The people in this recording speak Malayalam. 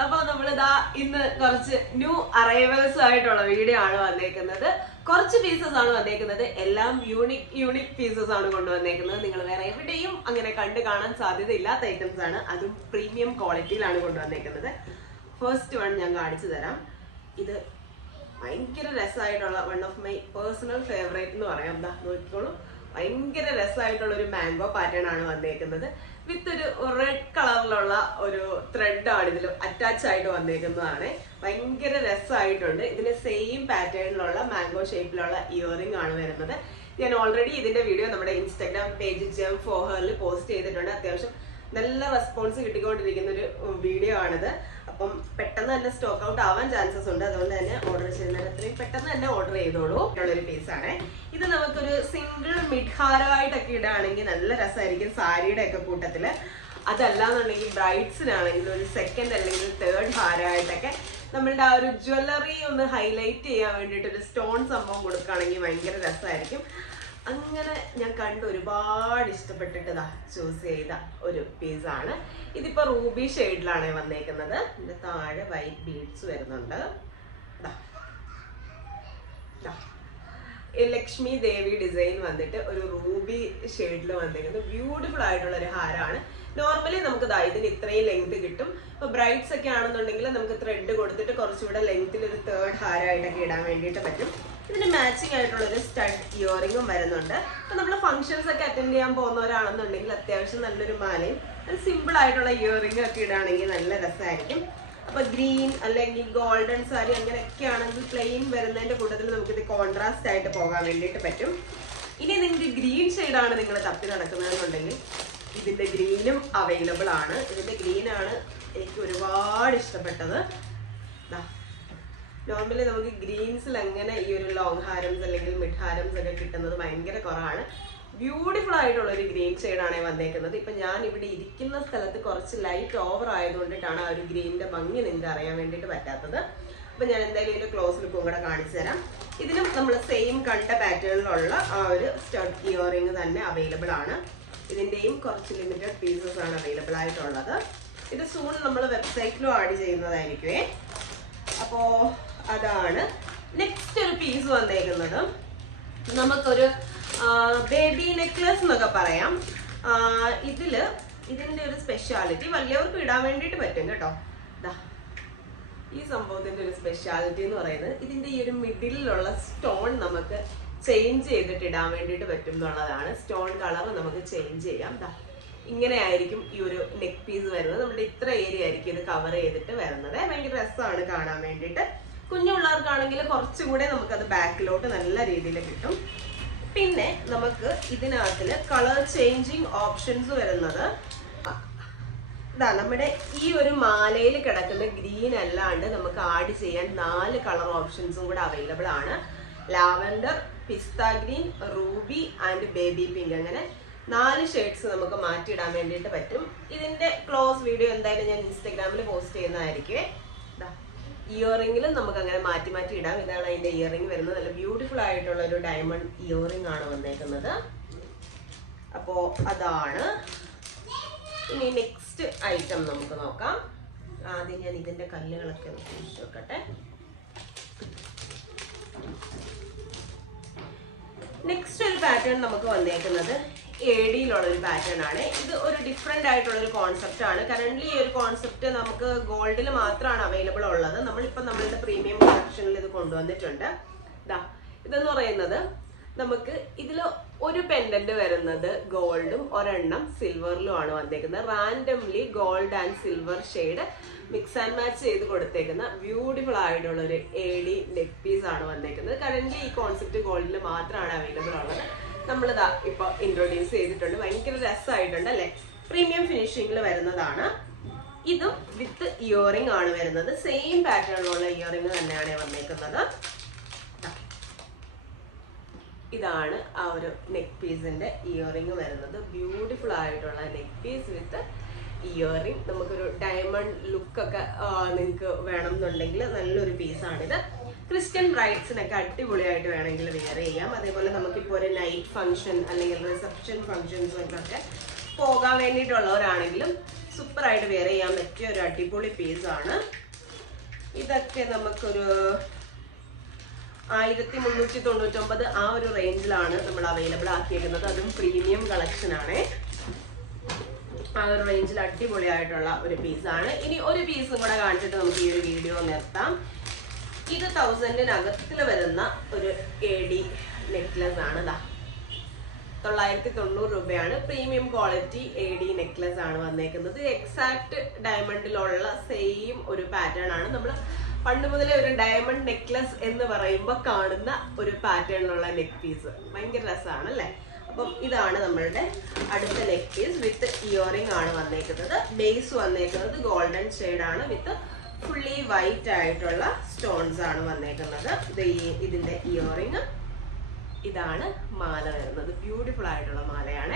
അപ്പൊ നമ്മളിതാ ഇന്ന് കുറച്ച് ന്യൂ അറൈവൽസ് ആയിട്ടുള്ള വീഡിയോ ആണ് വന്നേക്കുന്നത്. കുറച്ച് പീസസ് ആണ് വന്നേക്കുന്നത്. എല്ലാം യൂണിക് പീസസ് ആണ് കൊണ്ടുവന്നേക്കുന്നത്. നിങ്ങൾ വേറെ എവിടെയും അങ്ങനെ കണ്ടു കാണാൻ സാധ്യത ഇല്ലാത്ത ഐറ്റംസ് ആണ്. അതും പ്രീമിയം ക്വാളിറ്റിയിലാണ് കൊണ്ടുവന്നേക്കുന്നത്. ഫസ്റ്റ് വൺ ഞാൻ കാണിച്ചു തരാം. ഇത് ഭയങ്കര രസമായിട്ടുള്ള one of my personal favourite എന്ന് പറയാം. എന്താ നോക്കിക്കോളൂ, ഭയങ്കര രസമായിട്ടുള്ള ഒരു മാംഗോ പാറ്റേൺ ആണ് വന്നേക്കുന്നത്. വിത്ത് ഒരു റെഡ് കളറിലുള്ള ഒരു ത്രെഡ് ആണ് ഇതിൽ അറ്റാച്ച് ആയിട്ട് വന്നേക്കുന്നതാണ്. ഭയങ്കര രസമായിട്ടുണ്ട്. ഇതിന് സെയിം പാറ്റേണിലുള്ള മാംഗോ ഷേപ്പിലുള്ള ഇയറിംഗ് ആണ് വരുന്നത്. ഞാൻ ഓൾറെഡി ഇതിന്റെ വീഡിയോ നമ്മുടെ ഇൻസ്റ്റാഗ്രാം പേജ് ജെം ഫോഹറിൽ പോസ്റ്റ് ചെയ്തിട്ടുണ്ട്. അത്യാവശ്യം നല്ല റെസ്പോൺസ് കിട്ടിക്കൊണ്ടിരിക്കുന്ന ഒരു വീഡിയോ ആണിത്. അപ്പം പെട്ടെന്ന് തന്നെ സ്റ്റോക്ക് ഔട്ട് ആവാൻ ചാൻസസ് ഉണ്ട്. അതുകൊണ്ട് തന്നെ ഓർഡർ ചെയ്യുന്നതിന് അത്രയും പെട്ടെന്ന് തന്നെ ഓർഡർ ചെയ്തോളൂ. ഉള്ളൊരു പീസാണ് ഇത്. നമുക്കൊരു സിംഗിൾ മിഡ്ഹാരമായിട്ടൊക്കെ ഇടുകയാണെങ്കിൽ നല്ല രസമായിരിക്കും സാരിയുടെ ഒക്കെ കൂട്ടത്തില്. അതല്ലാന്നുണ്ടെങ്കിൽ ബ്രൈഡ്സിനാണെങ്കിൽ ഒരു സെക്കൻഡ് അല്ലെങ്കിൽ തേർഡ് ഹാരമായിട്ടൊക്കെ നമ്മളുടെ ആ ഒരു ജ്വല്ലറി ഒന്ന് ഹൈലൈറ്റ് ചെയ്യാൻ വേണ്ടിയിട്ട് ഒരു സ്റ്റോൺ സംഭവം കൊടുക്കുകയാണെങ്കിൽ ഭയങ്കര രസമായിരിക്കും. അങ്ങനെ ഞാൻ കണ്ട് ഒരുപാട് ഇഷ്ടപ്പെട്ടിട്ട് ചൂസ് ചെയ്ത ഒരു പീസാണ്. ഇതിപ്പോ റൂബി ഷെയ്ഡിലാണ് വന്നേക്കുന്നത്. ഇതിന്റെ താഴെ വൈറ്റ് ബീഡ്സ് വരുന്നുണ്ട്. ലക്ഷ്മി ദേവി ഡിസൈൻ വന്നിട്ട് ഒരു റൂബി ഷെയ്ഡിൽ വന്നിരിക്കുന്നത് ബ്യൂട്ടിഫുൾ ആയിട്ടുള്ള ഒരു ഹാരമാണ്. നോർമലി നമുക്ക് ഇതിന് ഇത്രയും ലെങ്ത് കിട്ടും. ഇപ്പൊ ബ്രൈഡ്സ് ഒക്കെ ആണെന്നുണ്ടെങ്കിൽ നമുക്ക് ത്രെഡ് കൊടുത്തിട്ട് കുറച്ചുകൂടെ ലെങ്ത്തിൽ ഒരു തേർഡ് ഹാരമായിട്ടൊക്കെ ഇടാൻ വേണ്ടിയിട്ട് പറ്റും. ഇതിന് മാച്ചിങ് ആയിട്ടുള്ള ഒരു സ്റ്റഡ് ഇയറിംഗും വരുന്നുണ്ട്. അപ്പൊ നമ്മൾ ഫംഗ്ഷൻസ് ഒക്കെ അറ്റൻഡ് ചെയ്യാൻ പോകുന്നവരാണെന്നുണ്ടെങ്കിൽ അത്യാവശ്യം നല്ലൊരു മാലയും സിമ്പിൾ ആയിട്ടുള്ള ഇയറിംഗ് ഒക്കെ ഇടുകയാണെങ്കിൽ നല്ല രസമായിരിക്കും. അപ്പൊ ഗ്രീൻ അല്ലെങ്കിൽ ഗോൾഡൻ സാരി അങ്ങനെയൊക്കെ ആണെങ്കിൽ പ്ലെയിൻ വരുന്നതിന്റെ കൂട്ടത്തിൽ നമുക്കിത് കോൺട്രാസ്റ്റ് ആയിട്ട് പോകാൻ വേണ്ടിയിട്ട് പറ്റും. ഇനി നിങ്ങൾക്ക് ഗ്രീൻ ഷെയ്ഡാണ് നിങ്ങൾ തപ്പി നടക്കുന്നതെന്നുണ്ടെങ്കിൽ ഇതിന്റെ ഗ്രീനും അവൈലബിൾ ആണ്. ഇതിന്റെ ഗ്രീനാണ് എനിക്ക് ഒരുപാട് ഇഷ്ടപ്പെട്ടത്. നോർമലി നമുക്ക് ഗ്രീൻസിൽ അങ്ങനെ ഈ ഒരു ലോങ് ഹാരംസ് അല്ലെങ്കിൽ മിഡ് ഹാരംസ് ഒക്കെ കിട്ടുന്നത് ഭയങ്കര കുറവാണ്. ബ്യൂട്ടിഫുൾ ആയിട്ടുള്ള ഒരു ഗ്രീൻ ഷെയ്ഡാണ് വന്നേക്കുന്നത്. ഇപ്പൊ ഞാൻ ഇവിടെ ഇരിക്കുന്ന സ്ഥലത്ത് കുറച്ച് ലൈറ്റ് ഓവർ ആയതുകൊണ്ടിട്ടാണ് ആ ഒരു ഗ്രീനിന്റെ ഭംഗി നിങ്ങൾക്ക് അറിയാൻ വേണ്ടിയിട്ട് പറ്റാത്തത്. അപ്പൊ ഞാൻ എന്തായാലും ഇതിന്റെ ക്ലോസ് ലുക്കും കൂടെ കാണിച്ചു തരാം. ഇതിനും നമ്മൾ സെയിം കണ്ട പാറ്റേണിലുള്ള ആ ഒരു സ്റ്റഡ് ഇയറിംഗ് തന്നെ അവൈലബിൾ ആണ്. ഇതിന്റെയും കുറച്ച് ലിമിറ്റഡ് പീസസ് ആണ് അവൈലബിൾ ആയിട്ടുള്ളത്. ഇത് സൂൺ നമ്മൾ വെബ്സൈറ്റിലും ആഡ് ചെയ്യുന്നതായിരിക്കുമേ. അപ്പോ അതാണ് നെക്സ്റ്റ് ഒരു പീസ് വന്നേക്കുന്നത്. നമുക്കൊരു ബേബി നെക്ലസ് എന്നൊക്കെ പറയാം. ഇതിന്റെ ഒരു സ്പെഷ്യാലിറ്റി വലിയവർക്ക് ഇടാൻ വേണ്ടിയിട്ട് പറ്റും കേട്ടോ. ഈ സംഭവത്തിന്റെ ഒരു സ്പെഷ്യാലിറ്റി എന്ന് പറയുന്നത് ഇതിന്റെ ഈ ഒരു മിഡിലുള്ള സ്റ്റോൺ നമുക്ക് ചേഞ്ച് ചെയ്തിട്ട് ഇടാൻ വേണ്ടിയിട്ട് പറ്റും എന്നുള്ളതാണ്. സ്റ്റോൺ കളർ നമുക്ക് ചേഞ്ച് ചെയ്യാം. ഇങ്ങനെ ആയിരിക്കും ഈ ഒരു നെക്ക് പീസ് വരുന്നത്. നമ്മുടെ ഇത്ര ഏരിയ ആയിരിക്കും ഇത് കവർ ചെയ്തിട്ട് വരുന്നത്. ഭയങ്കര രസമാണ് കാണാൻ വേണ്ടിയിട്ട്. കുഞ്ഞുപിള്ളേർക്കാണെങ്കിൽ കുറച്ചുകൂടെ നമുക്കത് ബാക്കിലോട്ട് നല്ല രീതിയിൽ കിട്ടും. പിന്നെ നമുക്ക് ഇതിനകത്തില് കളർ ചേഞ്ചിങ് ഓപ്ഷൻസ് വരുന്നത് നമ്മുടെ ഈ ഒരു മാലയിൽ കിടക്കുന്ന ഗ്രീൻ അല്ലാണ്ട് നമുക്ക് ആഡ് ചെയ്യാൻ 4 കളർ ഓപ്ഷൻസും കൂടെ അവൈലബിൾ ആണ്. Lavender, pista green, Ruby and baby pink. അങ്ങനെ 4 ഷെയ്ഡ്സ് നമുക്ക് മാറ്റിയിടാൻ വേണ്ടിയിട്ട് പറ്റും. ഇതിന്റെ ക്ലോസ് വീഡിയോ എന്തായാലും ഞാൻ ഇൻസ്റ്റാഗ്രാമിൽ പോസ്റ്റ് ചെയ്യുന്നതായിരിക്കും. ഇയറിംഗിലും നമുക്ക് അങ്ങനെ മാറ്റി മാറ്റി ഇടാം. ഇതാണ് അതിന്റെ ഇയറിംഗ് വരുന്നത്. നല്ല ബ്യൂട്ടിഫുൾ ആയിട്ടുള്ള ഒരു ഡയമണ്ട് ഇയറിംഗ് ആണ് വന്നേക്കുന്നത്. അപ്പോ അതാണ്. ഇനി നെക്സ്റ്റ് ഐറ്റം നമുക്ക് നോക്കാം. ആദ്യം ഞാൻ ഇതിന്റെ കല്ലുകളൊക്കെ ഒന്ന് നോക്കട്ടെ. നെക്സ്റ്റ് ഒരു പാറ്റേൺ നമുക്ക് വന്നേക്കുന്നത് ADയിലുള്ള ഒരു പാറ്റേൺ ആണ്. ഇത് ഒരു ഡിഫറെന്റ് ആയിട്ടുള്ള ഒരു കോൺസെപ്റ്റ് ആണ്. കറന്റ് ഈ ഒരു കോൺസെപ്റ്റ് നമുക്ക് ഗോൾഡിൽ മാത്രമാണ് അവൈലബിൾ ഉള്ളത്. നമ്മളിപ്പോൾ നമ്മളുടെ പ്രീമിയം കളക്ഷനിൽ ഇത് കൊണ്ടുവന്നിട്ടുണ്ട്. ഇതെന്ന് പറയുന്നത് നമുക്ക് ഇതിൽ ഒരു പെൻഡന്റ് വരുന്നത് ഗോൾഡും ഒരെണ്ണം സിൽവറിലും ആണ് വന്നേക്കുന്നത്. Randomly gold and silver shade mix and match ചെയ്ത് കൊടുത്തേക്കുന്ന ബ്യൂട്ടിഫുൾ ആയിട്ടുള്ള ഒരു AD നെക്ക് പീസ് ആണ് വന്നേക്കുന്നത്. കറന്റ് ഈ കോൺസെപ്റ്റ് ഗോൾഡിൽ മാത്രമാണ് അവൈലബിൾ ഉള്ളത്. നമ്മളിതാ ഇപ്പൊ ഇൻട്രൊഡ്യൂസ് ചെയ്തിട്ടുണ്ട്. ഭയങ്കര രസമായിട്ടുണ്ട് അല്ലെ. പ്രീമിയം ഫിനിഷിംഗിൽ വരുന്നതാണ്. ഇതും വിത്ത് ഇയറിംഗ് ആണ് വരുന്നത്. സെയിം പാറ്റേണിലുള്ള ഇയറിംഗ് തന്നെയാണ് വന്നേക്കുന്നത്. ഇതാണ് ആ ഒരു നെക്ക് പീസിന്റെ ഇയറിംഗ് വരുന്നത്. ബ്യൂട്ടിഫുൾ ആയിട്ടുള്ള നെക്ക് പീസ് വിത്ത് ഇയറിംഗ്. നമുക്കൊരു ഡയമണ്ട് ലുക്കൊക്കെ നിങ്ങൾക്ക് വേണം എന്നുണ്ടെങ്കിൽ നല്ലൊരു പീസാണിത്. ക്രിസ്ത്യൻ ബ്രൈഡ്സിനൊക്കെ അടിപൊളിയായിട്ട് വേണമെങ്കിൽ വെയർ ചെയ്യാം. അതേപോലെ നമുക്കിപ്പോൾ ഒരു നൈറ്റ് ഫംഗ്ഷൻ അല്ലെങ്കിൽ റിസപ്ഷൻ ഫംഗ്ഷൻസൊക്കെ പോകാൻ വേണ്ടിയിട്ടുള്ളവരാണെങ്കിലും സൂപ്പർ ആയിട്ട് വെയർ ചെയ്യാൻ പറ്റിയ ഒരു അടിപൊളി പീസാണ്. ഇതൊക്കെ നമുക്കൊരു 1399 ആ ഒരു റേഞ്ചിലാണ് നമ്മൾ അവൈലബിൾ ആക്കിയിരിക്കുന്നത്. അതും പ്രീമിയം കളക്ഷൻ ആണ്. ആ ഒരു റേഞ്ചിൽ അടിപൊളിയായിട്ടുള്ള ഒരു പീസാണ്. ഇനി ഒരു പീസും കൂടെ കാണിച്ചിട്ട് നമുക്ക് ഈ ഒരു വീഡിയോ നിർത്താം. ഇത് 1000-നകത്തിൽ വരുന്ന ഒരു AD നെക്ലസ് ആണ്. 990 രൂപയാണ്. പ്രീമിയം ക്വാളിറ്റി AD നെക്ലസ് ആണ് വന്നേക്കുന്നത്. എക്സാക്ട് ഡയമണ്ടിലുള്ള സെയിം ഒരു പാറ്റേൺ ആണ്. നമ്മൾ പണ്ട് മുതലേ ഒരു ഡയമണ്ട് നെക്ലസ് എന്ന് പറയുമ്പോൾ കാണുന്ന ഒരു പാറ്റേണിലുള്ള നെക്ക് പീസ് ഭയങ്കര രസമാണ് അല്ലേ? അപ്പം ഇതാണ് നമ്മളുടെ അടുത്ത നെക്ക് പീസ്. വിത്ത് ഇയറിംഗ് ആണ് വന്നേക്കുന്നത്. ബേസ് വന്നേക്കുന്നത് ഗോൾഡൻ ഷെയ്ഡ് ആണ്. വിത്ത് ഫുള്ളി വൈറ്റ് ആയിട്ടുള്ള സ്റ്റോൺസ് ആണ് വന്നേക്കുന്നത്. ഇതിന്റെ ഇയറിംഗ്. ഇതാണ് മാല വരുന്നത്. ബ്യൂട്ടിഫുൾ ആയിട്ടുള്ള മാലയാണ്.